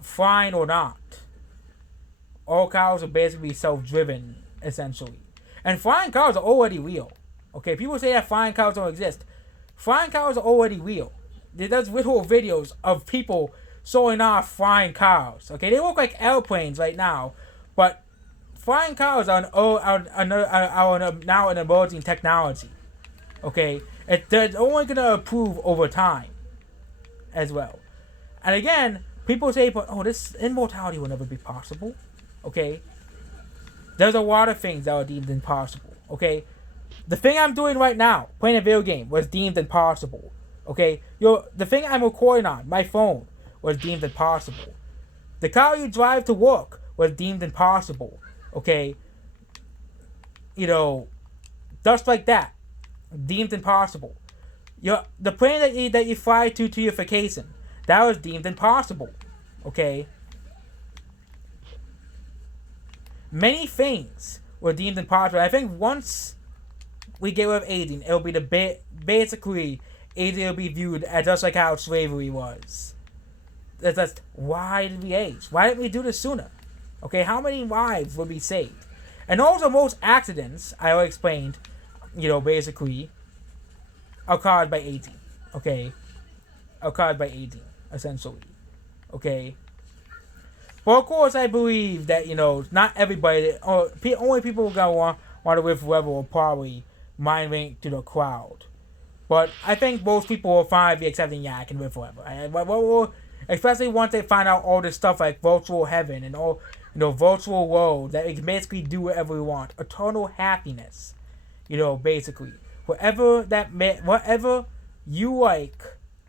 Flying or not. All cars will basically be self-driven, essentially. And flying cars are already real. Okay? People say that flying cars don't exist. Flying cars are already real. There's little videos of people showing off flying cars. Okay? They look like airplanes right now. But flying cars are now an emerging technology. Okay? They're only going to improve over time. as well. And again, people say, but this immortality will never be possible. Okay, there's a lot of things that are deemed impossible. Okay, the thing I'm doing right now, playing a video game, was deemed impossible. Okay, the thing I'm recording on, my phone, was deemed impossible. The car you drive to work was deemed impossible. Okay, just like that, deemed impossible. The plane that you fly to your vacation, that was deemed impossible. Okay, many things were deemed impossible. I think once we get rid of aging, it'll be basically aging will be viewed as just like how slavery was. That's why did we age? Why didn't we do this sooner? Okay, how many lives would be saved? And also, most accidents, I already explained, basically, are caused by aging. Okay, are caused by aging, essentially. Okay. But of course, I believe that not everybody, or only people who want to live forever will probably mind link to the crowd. But I think most people will finally be accepting, I can live forever. Especially once they find out all this stuff like virtual heaven and all, virtual world that we can basically do whatever we want. Eternal happiness. Basically. Whatever you like,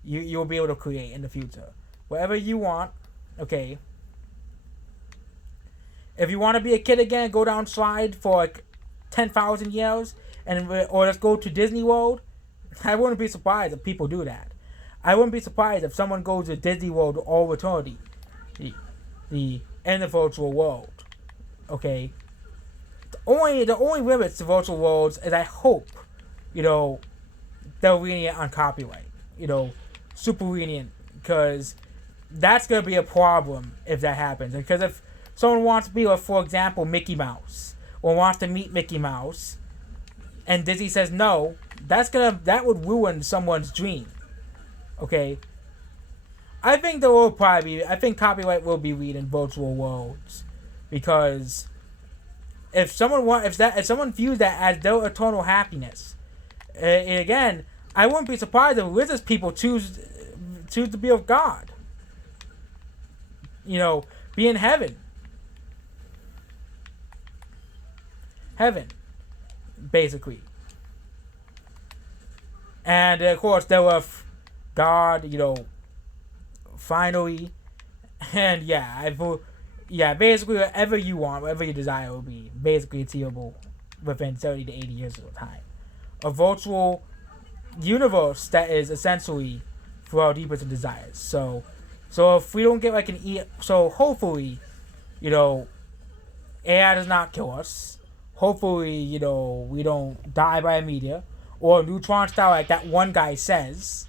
you'll be able to create in the future. Whatever you want, okay. If you want to be a kid again, go down slide for like 10,000 years, or let's go to Disney World. I wouldn't be surprised if people do that. I wouldn't be surprised if someone goes to Disney World all eternity. The in the virtual world. Okay. The only limits to virtual worlds is I hope, they'll lenient on copyright. Super lenient, because that's gonna be a problem if that happens. Because if someone wants to be with, for example, Mickey Mouse, or wants to meet Mickey Mouse, and Disney says no, that would ruin someone's dream. Okay, I think I think copyright will be read in virtual worlds, because if someone views that as their eternal happiness, again, I wouldn't be surprised if religious people choose to be with God. Be in heaven. Heaven, basically. And of course, there was God, finally. And basically, whatever you want, whatever you desire will be basically achievable within 30 to 80 years of time. A virtual universe that is essentially for our deepest desires. So if we don't get like hopefully, AI does not kill us. Hopefully, we don't die by a meteor or a neutron star like that one guy says.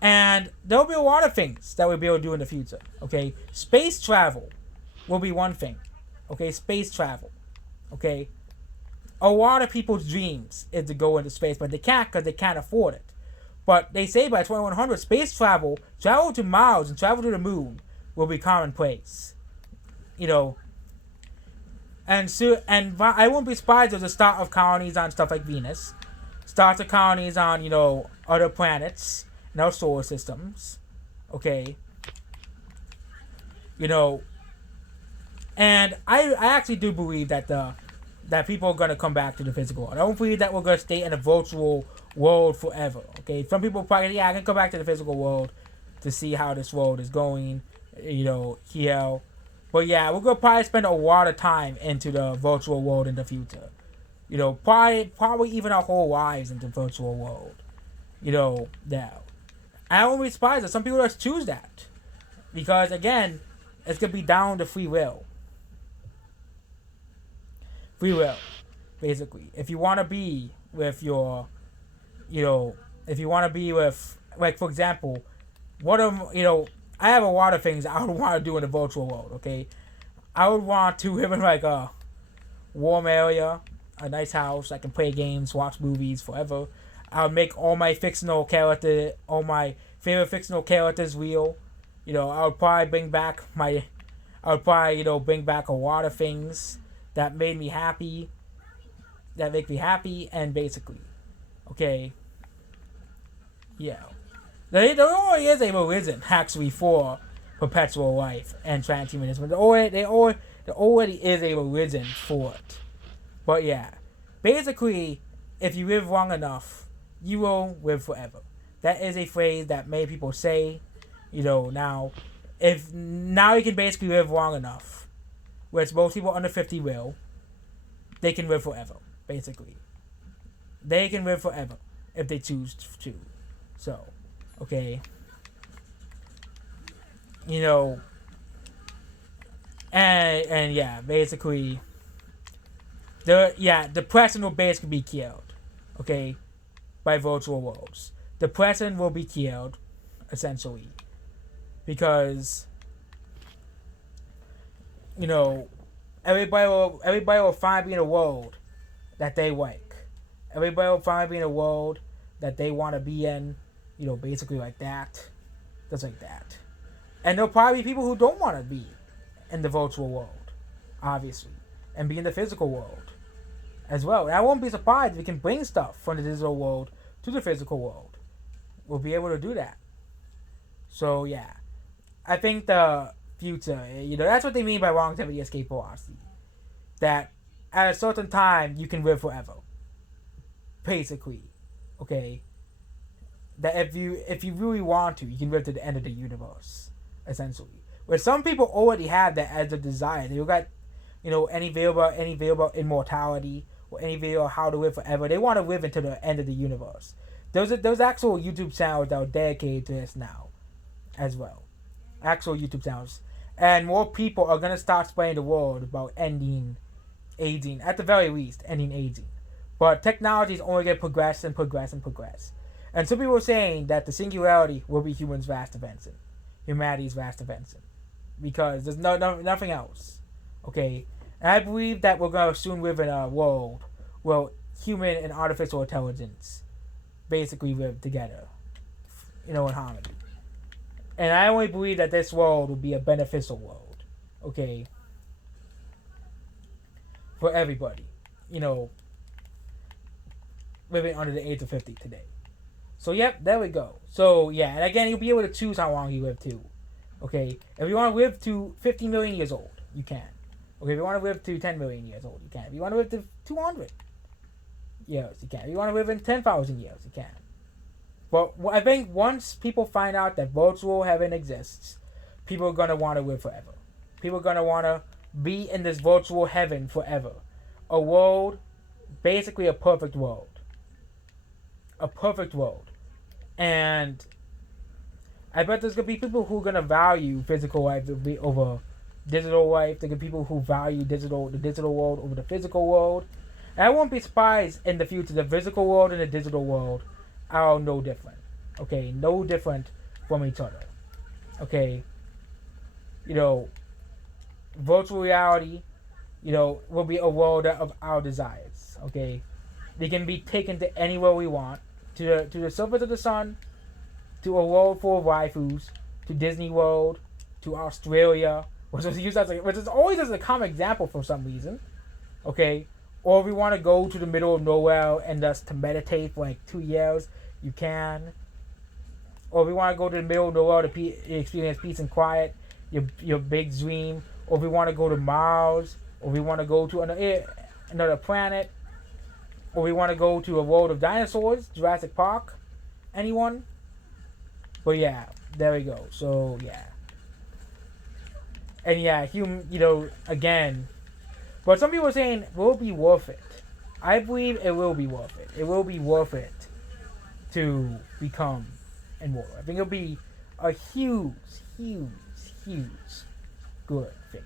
And there'll be a lot of things that we'll be able to do in the future. Okay, space travel will be one thing. Okay, space travel. Okay, a lot of people's dreams is to go into space, but they can't because they can't afford it. But they say by 2100, space travel to Mars and travel to the moon will be commonplace. And I won't be surprised if the start of colonies on stuff like Venus, start of colonies on other planets in our solar systems, okay. And I actually do believe that that people are gonna come back to the physical world. I don't believe that we're gonna stay in a virtual world forever. Okay, some people probably I can come back to the physical world to see how this world is going. Here. But yeah, we're gonna probably spend a lot of time into the virtual world in the future. Probably even our whole lives into the virtual world. Now. I won't be surprised if some people just choose that. Because again, it's gonna be down to free will. Free will, basically. If you wanna be with your if you wanna be with, like, for example, I have a lot of things I would want to do in the virtual world, okay? I would want to live in, like, a warm area, a nice house. I can play games, watch movies forever. I would make all my favorite fictional characters real. I would probably bring back bring back a lot of things that make me happy, and basically, okay, yeah. There already is a religion actually for perpetual life and transhumanism. There already is a religion for it. But yeah, basically, if you live long enough, you will live forever. That is a phrase that many people say. Now, if now you can basically live long enough, which most people under 50 will, they can live forever. Basically, they can live forever if they choose to. So, okay, you know, and yeah, basically, the president will basically be killed, okay, by virtual worlds. The president will be killed, essentially, because everybody will finally be in a world that they like. Everybody will finally be in a world that they want to be in, basically like that, just like that. And there'll probably be people who don't want to be in the virtual world, obviously, and be in the physical world as well. And I won't be surprised if we can bring stuff from the digital world to the physical world. We'll be able to do that. So yeah, I think the future, that's what they mean by longevity escape velocity. That at a certain time you can live forever. Basically, okay. That if you really want to, you can live to the end of the universe, essentially. Where some people already have that as a desire. They got, any video about immortality or any video on how to live forever. They want to live until the end of the universe. There's actual YouTube channels that are dedicated to this now, as well. Actual YouTube channels, and more people are gonna start spreading the word about ending aging. At the very least, ending aging. But technology is only gonna progress and progress and progress. And some people are saying that the singularity will be humanity's vast invention, because there's nothing else. Okay, and I believe that we're gonna soon live in a world where human and artificial intelligence basically live together, in harmony. And I only believe that this world will be a beneficial world, okay, for everybody, living under the age of 50 today. So, yep, there we go. So, yeah, and again, you'll be able to choose how long you live to, okay? If you want to live to 50 million years old, you can. Okay, if you want to live to 10 million years old, you can. If you want to live to 200 years, you can. If you want to live in 10,000 years, you can. But I think once people find out that virtual heaven exists, people are going to want to live forever. People are going to want to be in this virtual heaven forever. A world, basically a perfect world. A perfect world. And I bet there's going to be people who are going to value physical life over digital life. There are people who value the digital world over the physical world. And I won't be surprised in the future the physical world and the digital world are no different. Okay, no different from each other. Okay, virtual reality, will be a world of our desires. Okay, they can be taken to anywhere we want, to the surface of the sun, to a world full of waifus, to Disney World, to Australia, which is always as a common example for some reason. Okay. Or if you want to go to the middle of nowhere and just to meditate for like 2 years, you can. Or if you want to go to the middle of nowhere to experience peace and quiet, your big dream. Or if you want to go to Mars, or if you want to go to another planet, or if you want to go to a world of dinosaurs, Jurassic Park, anyone? But yeah, there we go. So yeah. And yeah, again. But some people are saying, will it be worth it? I believe it will be worth it. It will be worth it to become immortal. I think it'll be a huge, huge, huge good thing.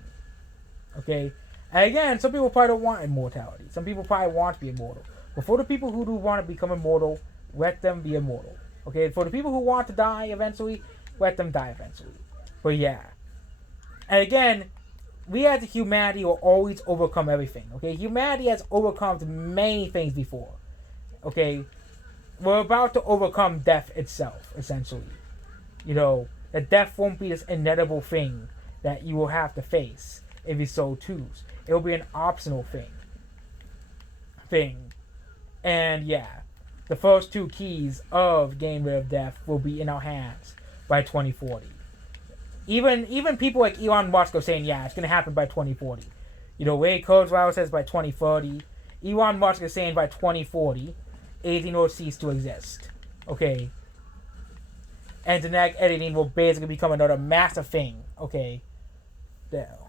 Okay? And again, some people probably don't want immortality. Some people probably want to be immortal. But for the people who do want to become immortal, let them be immortal. Okay? For the people who want to die eventually, let them die eventually. But yeah. And again, we as humanity will always overcome everything. Okay, humanity has overcome many things before. Okay, we're about to overcome death itself, essentially. That death won't be this inevitable thing that you will have to face if you so choose. It will be an optional thing. And yeah, the first two keys of getting rid of death will be in our hands by 2040. Even people like Elon Musk are saying, yeah, it's going to happen by 2040. Ray Kurzweil says by 2030. Elon Musk is saying by 2040, editing will cease to exist. Okay? And genetic editing will basically become another massive thing. Okay? There.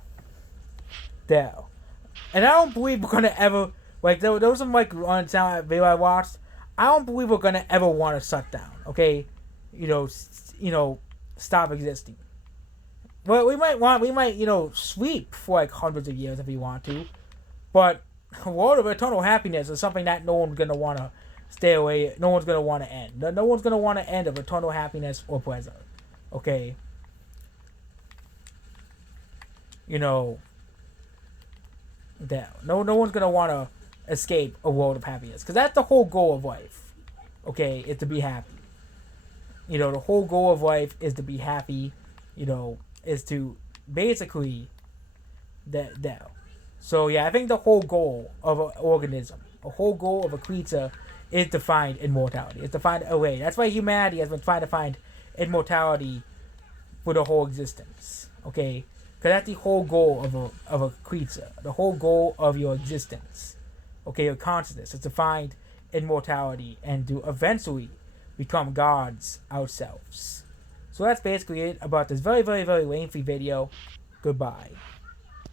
And I don't believe we're going to ever... Like, there was some, like, on sound video I watched. I don't believe we're going to ever want to shut down. Okay? Stop existing. Well, we might, sweep for like hundreds of years if we want to. But a world of eternal happiness is something that no one's going to want to stay away. No one's going to want to end. No one's going to want to end of eternal happiness or pleasure. Okay? No one's going to want to escape a world of happiness. Because that's the whole goal of life. Okay? Is to be happy. The whole goal of life is to be happy. Is to basically that. So yeah, I think the whole goal of an organism, the whole goal of a creature, is to find immortality. Is to find a way. That's why humanity has been trying to find immortality for the whole existence. Okay, because that's the whole goal of a creature. The whole goal of your existence. Okay, your consciousness is to find immortality and to eventually become gods ourselves. So that's basically it about this very, very, very lengthy video. Goodbye.